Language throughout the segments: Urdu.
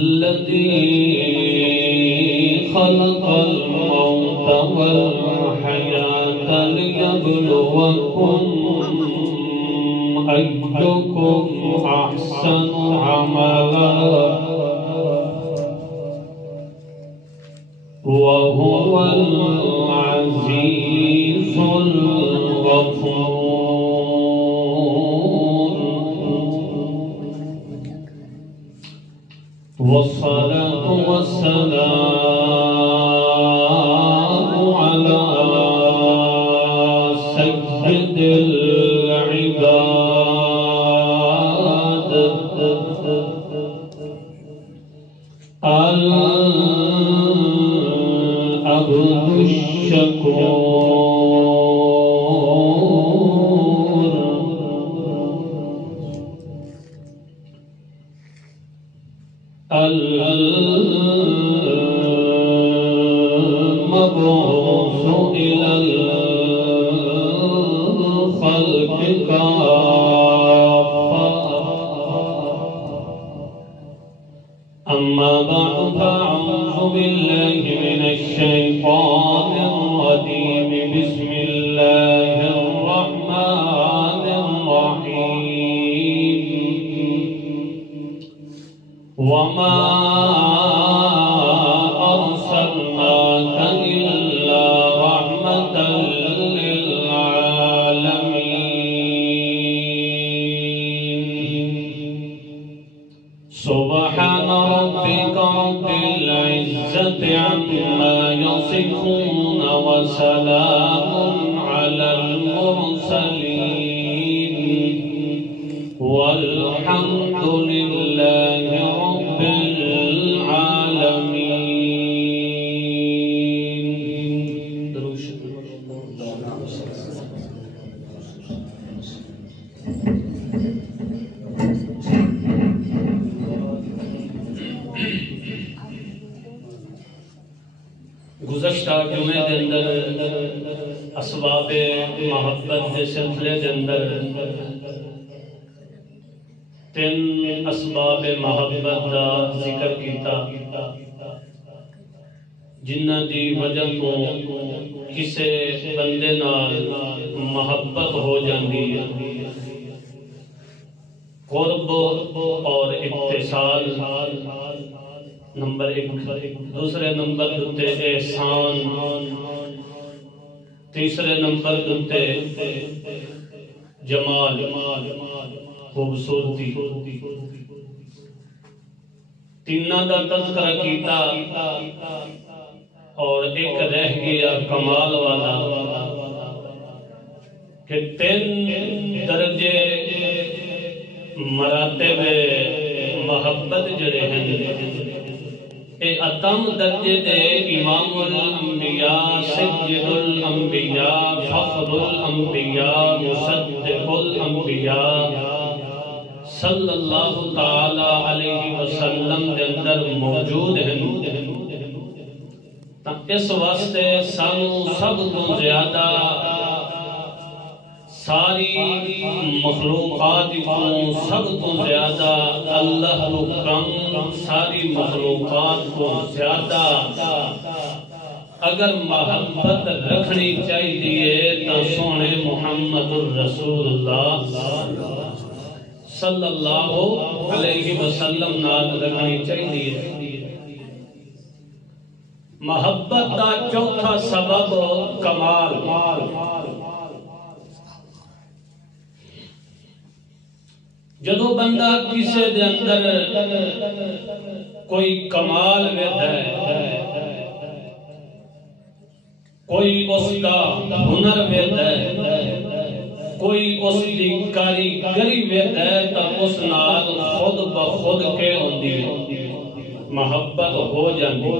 الذي خلق الموت والحياة ليبلوكم أيكم أحسن عملا وهو العزيز الغفور. والصلاة والسلام على سيد العباد العبد الشكور المبعوث إلى الخلق كافة. أما بعد فأعوذ بالله من الشيطان الرجيم. بسم الله الرحمن الرحيم. وما أرسلناك إلا رحمة للعالمين. سبحان ربك رب العزة عما يصفون وسلام على المرسلين والحمد لله رب العالمين. گزشتہ جمعے دے اندر اسباب محبت دے سلسلے دے اندر تین اسباب محبت دا ذکر کیتا جنہ دی وجہ تو کسے بندے نال محبت ہو جاندی ہے. قرب اور اتصال نمبر ایک. دوسرے نمبر دتے احسان. تیسرے نمبر دتے جمال خوبصورتی. تینہ دا تذکرہ کیتا اور ایک رہ گیا کمال والا کہ تین درجے مراتب محبت جڑے ہیں اے اتم درجے دے امام الانبیاء سید الانبیاء فخر الانبیاء مصدق الانبیاء صلی اللہ تعالی علیہ وسلم دے اندر موجود ہیں. اس واسطے سانو سب تو زیادہ ساری مخلوقات کو سب تو زیادہ اللہ کو کم ساری مخلوقات کو زیادہ اگر محبت رکھنی چاہیے تو سونے محمد الرسول اللہ صلی اللہ علیہ وسلم نال رکھنی چاہیے. محبت کا چوتھا سبب کمال. جدو بندہ کسی دے اندر کوئی کمال ویدھ ہے کوئی اس کا ہنر ویدھ ہے کوئی اس کی کاریگری ویدھ ہے تو اس نال خود بخود کے ہوندی محبت ہو جاندی.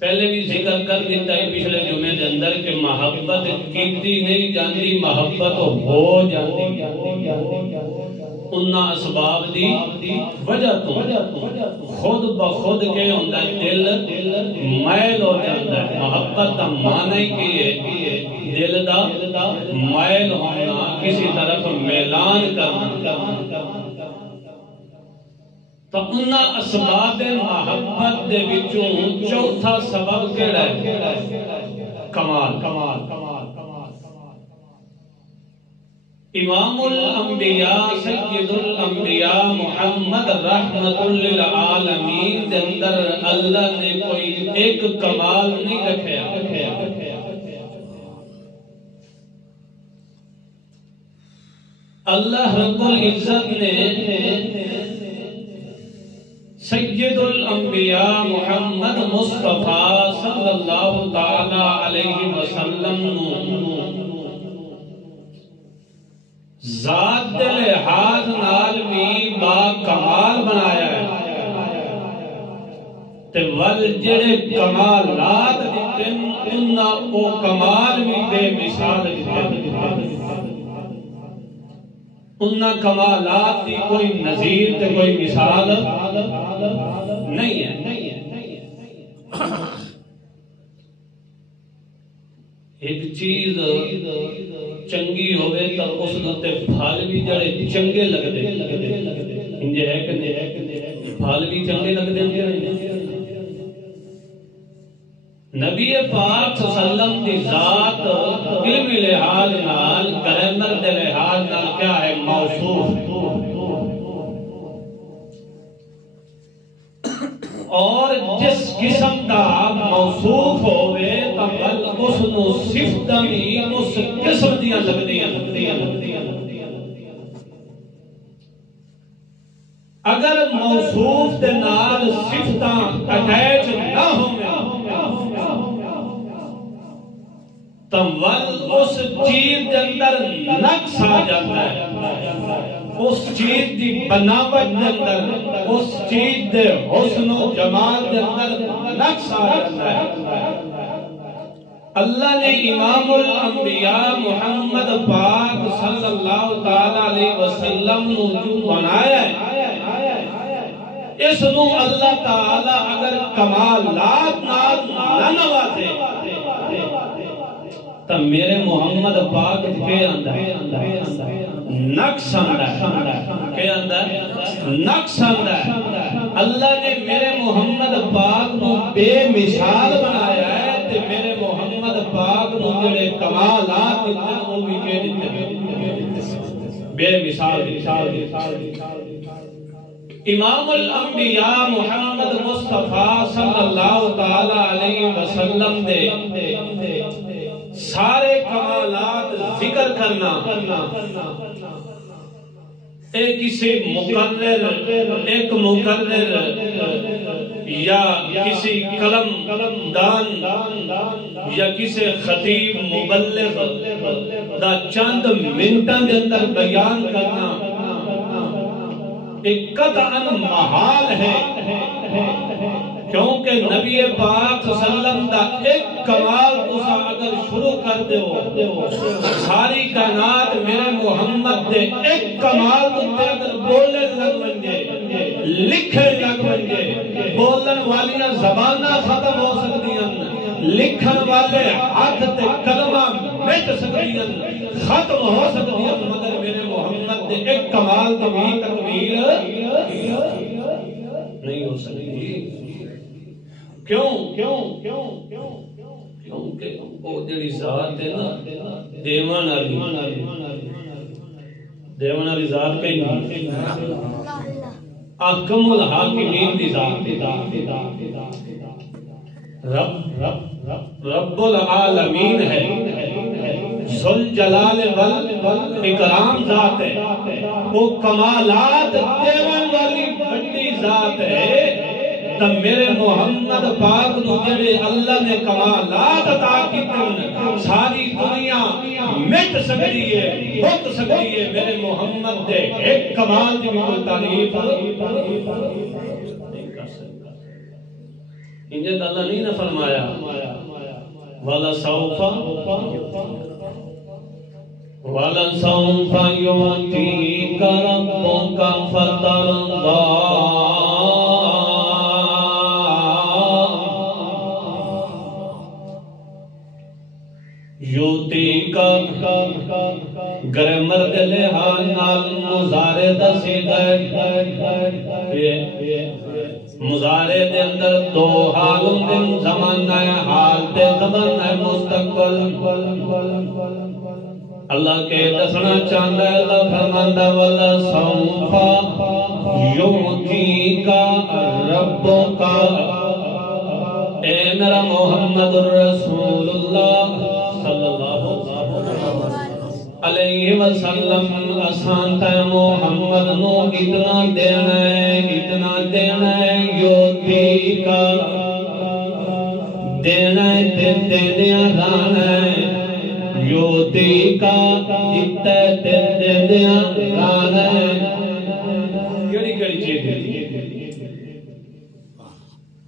پہلے بھی ذکر کر دیتا ہے پچھلے جمعے دے اندر کہ محبت کیتی نہیں جاندی محبت ہو جاندی. انہاں اسباب دی وجہ تو خود بخود کے دل میل ہو جاتا ہے. محبت کا معنی کی ہے دل دا مائل ہونا، کسی طرف میلان کرنا، تو انہاں اسباب محبت دے وچوں چوتھا سبب کیڑا ہے؟ کمال۔ امام الانبیاء سید الانبیاء محمد رحمت للعالمین دے اندر اللہ نے کوئی ایک کمال نہیں رکھیا، اللہ رب العزت نے سید الانبیاء محمد مصطفیٰ صلی اللہ تعالی علیہ وسلم ذات دے لحاظ نال بھی با کمال بنایا ہے، تے ول جڑے کمالات دیتے انہاں او کمال بھی بے مثال دیتے، انہاں کمالات دی کوئی نظیر تے کوئی مثال نہیں ہے۔ ایک چیز چنگی ہوئے تو اس دوتے پھال بھی جڑے چنگے لگ دے، انجھے ہے کہ نہیں، پھال بھی چنگے لگ دے۔ نبی پاک صلی اللہ علیہ وسلم دی ذات علمی لحاظ نال، گرامر دے لحاظ نال کیا ہے؟ موصوف، اور جس قسم کا موصوف ہوئے تو بل اس نو صفت بھی اس قسم دیاں لگ دیاں۔ اگر موصوف دے نال صفتاں اٹیچ نہ ہوئے تو ول اس چیز دے اندر نقص آ جاتا ہے، اس چیز دی بناوٹ دے اندر، اس چیز دے حسن و جمال دے اندر نقص آ جاتا ہے۔ اللہ نے امام الانبیاء محمد پاک صلی اللہ تعالی علیہ وسلم نو جو بنایا ہے، اس نو اللہ تعالی اگر کمالات نہ نوازے تو میرے محمد پاک کے اندر نقص آندا ہے، کہ اندر نقص آندا ہے۔ اللہ نے میرے محمد پاک نو بے مثال بنایا ہے، تے میرے محمد پاک نو جڑے کمالات دیتے ہیں وہ بھی کہ دیتے بے مثال۔ امام الانبیاء محمد مصطفیٰ صلی اللہ تعالی علیہ وسلم دے سارے کمالات ذکر کرنا ایک کسی ایک مقرر یا کسی قلم دان یا کسی خطیب مبلغ دا چند منٹاں دے اندر بیان کرنا ایک قطعاً محال ہے، کیونکہ نبی پاک صلی اللہ علیہ وسلم دا ایک کمال تسا اگر شروع کر دے ہو ساری کائنات میرے محمد دے ایک کمال تے اگر بولنے لگ بنجے، لکھے لگ بنجے، بولن والیاں زبانہ ختم ہو سکتی ہیں، لکھن والے ہاتھ تے کلمہ مٹ سکتی ہیں، ختم ہو سکتی ہیں، مگر میرے محمد دے ایک کمال تو بھی تکمیل نہیں ہو سکتی۔ کیوں؟ کیونکہ وہ جڑی ذات ہے نا دیوان والی ذات کہیں نہیں، احکم الحاکمین دی ذات رب العالمین ہے، ذوالجلال والاکرام ذات ہے، وہ کمالات دیوان والی بڑی ذات ہے۔ تو میرے محمد پاک نو جڑے اللہ نے کمالات عطا کیتے ساری دنیا مٹ سکتی ہے، بھٹ سکتی ہے، میرے محمد دے ایک کمال دی بھی کوئی تعریف نہیں کر سکتا۔ انجھے اللہ نہیں نہ فرمایا وَلَسَوْفَ يُعْطِيكَ رَبُّكَ فَتَرْضَىٰ يُؤْتِي کا گر مرد لحاظ نال مزارے دسی گئے مزارے دے اندر دو حالوں دن زمانہ حال دے زمانہ مستقبل اللہ کے دسنا چاندہ اللہ فرماندہ والا سوفا یوتی کا رب کا اے میرا محمد رسول اللہ صلی اللہ علیہ وسلم آسان تے محمد نو اتنا دینا ہے یوتی کا دینا ہے دیا رانا ہے یوتی کا جتنے دیا رانا ہے کیڑی چیز دیتی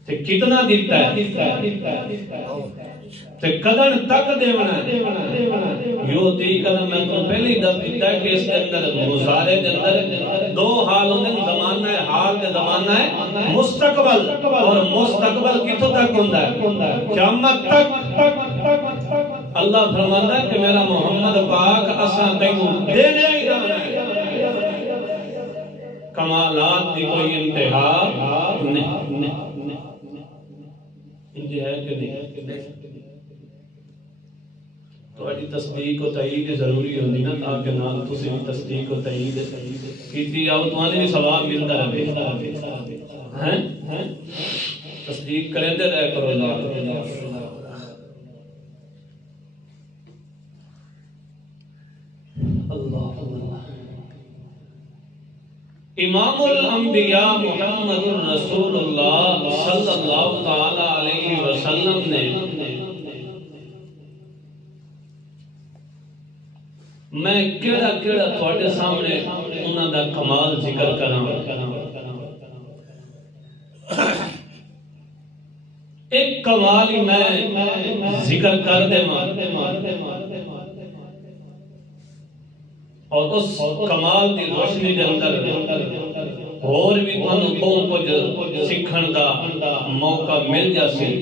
ہے کتنا دیتا ہے قدر تک دیونا ہے یوتی قدر میں تو پہلی دب دیتا ہے کہ اس کے اندر مزارے کے اندر دو حال ہوندے زمانہ ہے حال کے زمانہ ہے مستقبل اور مستقبل کتوں تک ہوندہ ہے قیامت تک اللہ فرماتا ہے کہ میرا محمد پاک اساں تینوں دینے ہی رہنا ہے کمالات دی کوئی انتہا نہیں انجی ہے کہ نہیں تو اڈی تصدیق و تائید ضروری ہوندی نا تاکہ نام تسی بھی تصدیق و تائید کیتی آو تمہانے بھی ثواب ملتا رہے تصدیق کریں دے رہے کرو اللہ امام الانبیاء محمد رسول اللہ صلی اللہ تعالی علیہ وسلم نے میں کیڑا تھوڑے سامنے انہاں دا کمال ذکر کراں ایک کمال ہی میں ذکر کر دے اور اس کمال دی روشنی دے اندر اور بھی تانوں کچھ سکھن دا موقع مل جاسی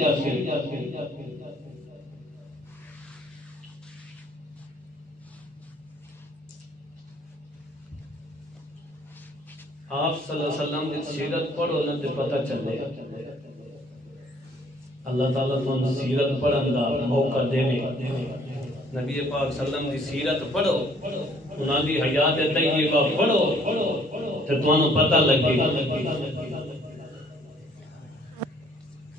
آپ صلی اللہ علیہ وسلم کی سیرت پڑھو نہ تے پتہ چلے اللہ تعالیٰ تو سیرت پڑھن دا موقع دینے نبی پاک صلی اللہ علیہ وسلم کی سیرت پڑھو انہاں دی حیات طیبہ پڑھو تے تانوں پتہ لگے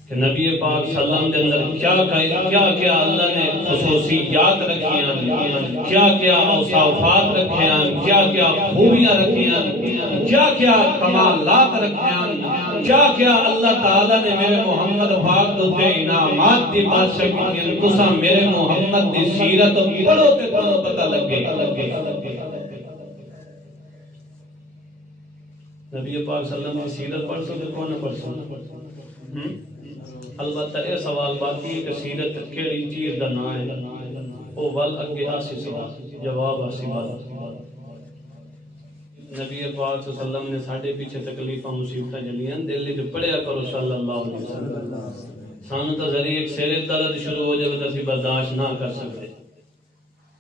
کہ نبی پاک صلی اللہ علیہ وسلم کے اندر کیا اللہ نے خصوصیات رکھی ہیں کیا اوصافات رکھے ہیں کیا خوبیاں رکھی ہیں کیا کمالات رکھے ہیں کیا اللہ تعالیٰ نے میرے محمد پاک تو تے انعامات دی بادشاہ کی تساں میرے محمد دی سیرت پڑھو تے تانوں پتہ لگے نبی پاک صلی اللہ علیہ وسلم کی سیرت پڑھ سکتے کون نہ پڑھ سکتے البتہ یہ سوال باقی ہے کہ سیرت کیڑی چیز دا نام ہے او ول اگے آسی سوال جواب آسی بات نبی پاک صلی اللہ علیہ وسلم نے ساڑھے پیچھے تکلیفہ مصیبتہ جلیاں دل لے پڑھیا کرو صلی اللہ علیہ وسلم سانو تا ذریعے ایک سیرت درد شروع ہو جائے تو برداشت نہ کر سکتے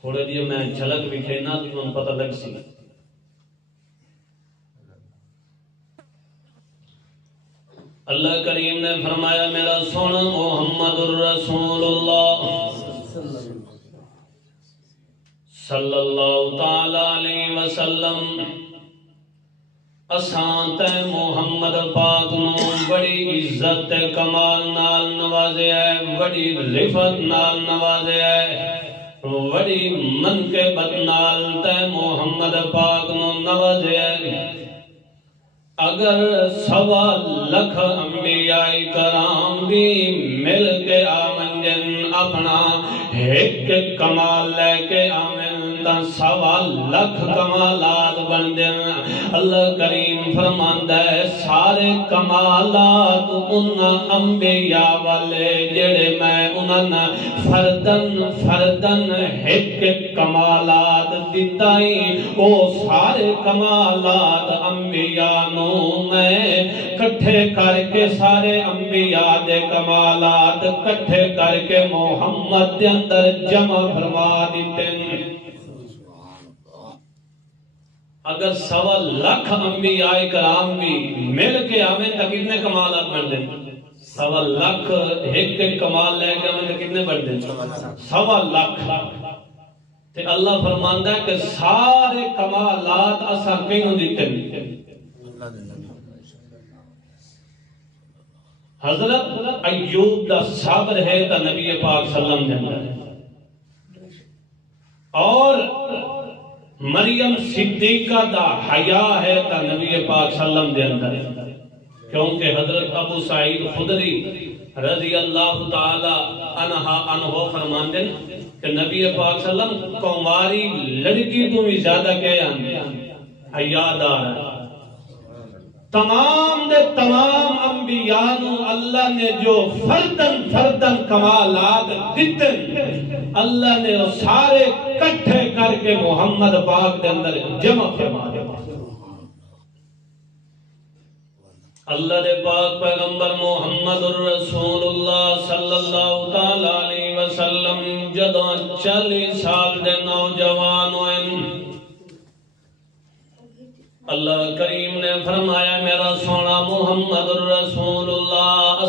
تھوڑے دیئے میں جھلک بھی کھینا تو ان پتہ لگ سی اللہ کریم نے فرمایا میرا سونا محمد الرسول اللہ صلی اللہ تعالی علیہ وسلم اساں تے محمد پاک نو بڑی عزت کمال نال نوازے ہے بڑی رفت نال نوازے ہے بڑی منقبت نال تے محمد پاک نو نوازے ہے اگر 1.25 لاکھ انبیاء کرام بھی مل کے آمن اپنا ایک کمال لے کے آمن تا 1.25 لاکھ کمالات بن دیں اللہ کریم فرماندا ہے سارے کمالات ان انبیاء والے جڑے میں انہاں فردن ایک کمالات دتائی او سارے کمالات انبیاء نو میں کٹھے کر کے سارے انبیاء دے کمالات کٹھے کر کے محمد دے اندر جمع فرما دیتے ہیں۔ اگر 1.25 لاکھ انبیاء کرام بھی مل کے آمیں تو کتنے کمالات بن دیں؟ 1.25 لاکھ ایک کمال لے کے آمیں تو کتنے بن دیں؟ 1.25 لاکھ۔ تے اللہ فرماندہ ہے کہ سارے کمالات اساں کیوں دیتے ہیں؟ حضرت ایوب دا صبر ہے تا نبی پاک صلی اللہ علیہ وسلم، اور مریم صدیقہ دا حیا ہے تا نبی پاک صلی اللہ علیہ وسلم، کیونکہ حضرت ابو سعید خدری رضی اللہ تعالی عنہ فرماندے کہ نبی پاک صلی اللہ علیہ وسلم کماری لڑکی تو بھی زیادہ کہے حیا دار ہے۔ تمام دے تمام انبیاء نو اللہ نے جو فردن کمالات دیتے اللہ نے سارے کٹھے کر کے محمد پاک دے اندر جمع فرما دیا۔ اللہ دے پاک پیغمبر محمد الرسول اللہ صلی اللہ تعالی علیہ وسلم جدوں 40 سال دے نوجوان ہوئے، اللہ کریم نے فرمایا میرا سونا محمد الرسول اللہ